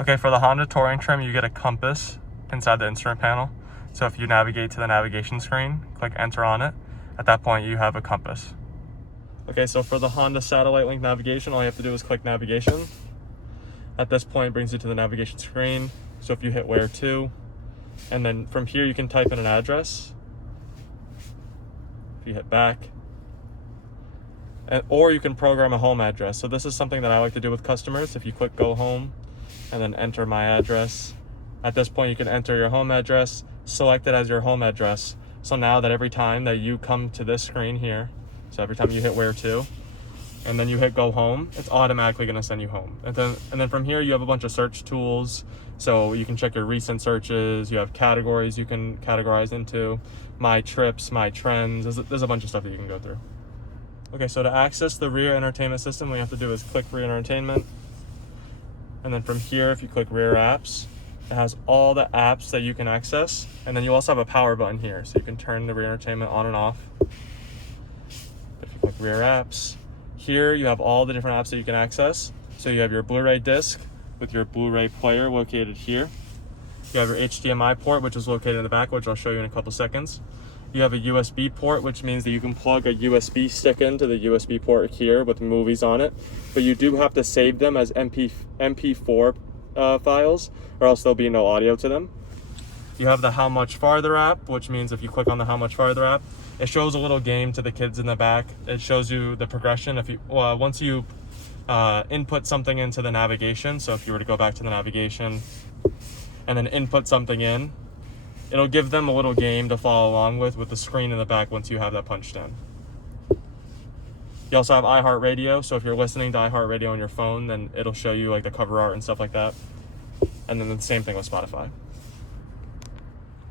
Okay, for the Honda Touring trim, you get a compass inside the instrument panel. So if you navigate to the navigation screen, click enter on it. At that point, you have a compass. Okay, so for the Honda satellite link navigation, all you have to do is click navigation. At this point, it brings you to the navigation screen. So if you hit where to, and then from here, you can type in an address. If you hit back, or you can program a home address. So this is something that I like to do with customers. If you click go home and then enter my address, at this point, you can enter your home address, select it as your home address. So now that every time that you come to this screen here, so every time you hit where to, and then you hit go home, it's automatically going to send you home. And then from here, you have a bunch of search tools. So you can check your recent searches. You have categories you can categorize into, my trips, my trends. There's a bunch of stuff that you can go through. Okay, so to access the rear entertainment system, what you have to do is click rear entertainment. And then from here, if you click rear apps, it has all the apps that you can access. And then you also have a power button here. So you can turn the rear entertainment on and off. If you click rear apps, here you have all the different apps that you can access. So you have your Blu-ray disc with your Blu-ray player located here. You have your HDMI port, which is located in the back, which I'll show you in a couple seconds. You have a USB port, which means that you can plug a USB stick into the USB port here with movies on it. But you do have to save them as MP4 files, or else there'll be no audio to them. You have the How Much Farther app, which means if you click on the How Much Farther app, it shows a little game to the kids in the back. It shows you the progression. Once you input something into the navigation, so if you were to go back to the navigation and then input something in, it'll give them a little game to follow along with the screen in the back once you have that punched in. You also have iHeartRadio, so if you're listening to iHeartRadio on your phone, then it'll show you like the cover art and stuff like that. And then the same thing with Spotify.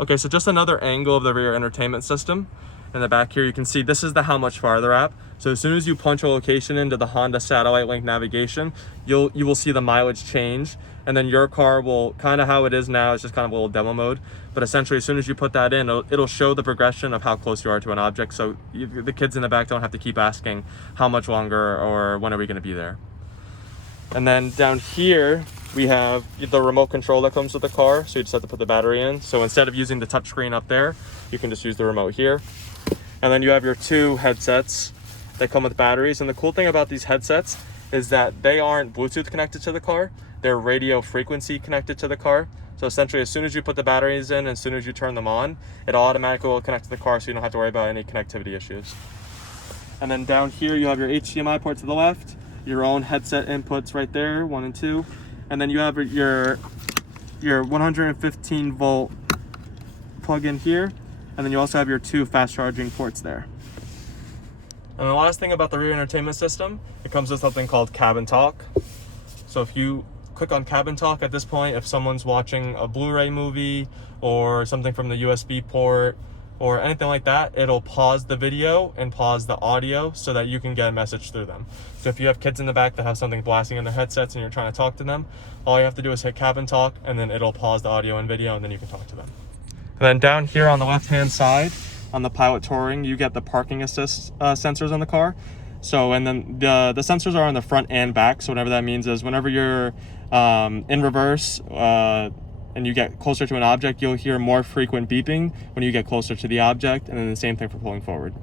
Okay, so just another angle of the rear entertainment system. In the back here, you can see this is the How Much Farther app. So as soon as you punch a location into the Honda satellite link navigation, you will see the mileage change. And then your car will, kind of how it is now, it's just kind of a little demo mode. But essentially, as soon as you put that in, it'll show the progression of how close you are to an object. So the kids in the back don't have to keep asking how much longer or when are we going to be there. And then down here, we have the remote control that comes with the car. So you just have to put the battery in. So instead of using the touchscreen up there, you can just use the remote here. And then you have your two headsets that come with batteries. And the cool thing about these headsets is that they aren't Bluetooth connected to the car. They're radio frequency connected to the car. So essentially, as soon as you put the batteries in, as soon as you turn them on, it automatically will connect to the car, so you don't have to worry about any connectivity issues. And then down here, you have your HDMI port to the left, your own headset inputs right there, 1 and 2. And then you have your 115 volt plug-in here. And then you also have your 2 fast charging ports there. And the last thing about the rear entertainment system, it comes with something called Cabin Talk. So if you click on Cabin Talk at this point, if someone's watching a Blu-ray movie or something from the USB port or anything like that, it'll pause the video and pause the audio so that you can get a message through them. So if you have kids in the back that have something blasting in their headsets and you're trying to talk to them, all you have to do is hit Cabin Talk and then it'll pause the audio and video and then you can talk to them. And then down here on the left-hand side, on the Pilot Touring, you get the parking assist sensors on the car. So, and then the sensors are on the front and back. So whatever that means is whenever you're in reverse and you get closer to an object, you'll hear more frequent beeping when you get closer to the object. And then the same thing for pulling forward.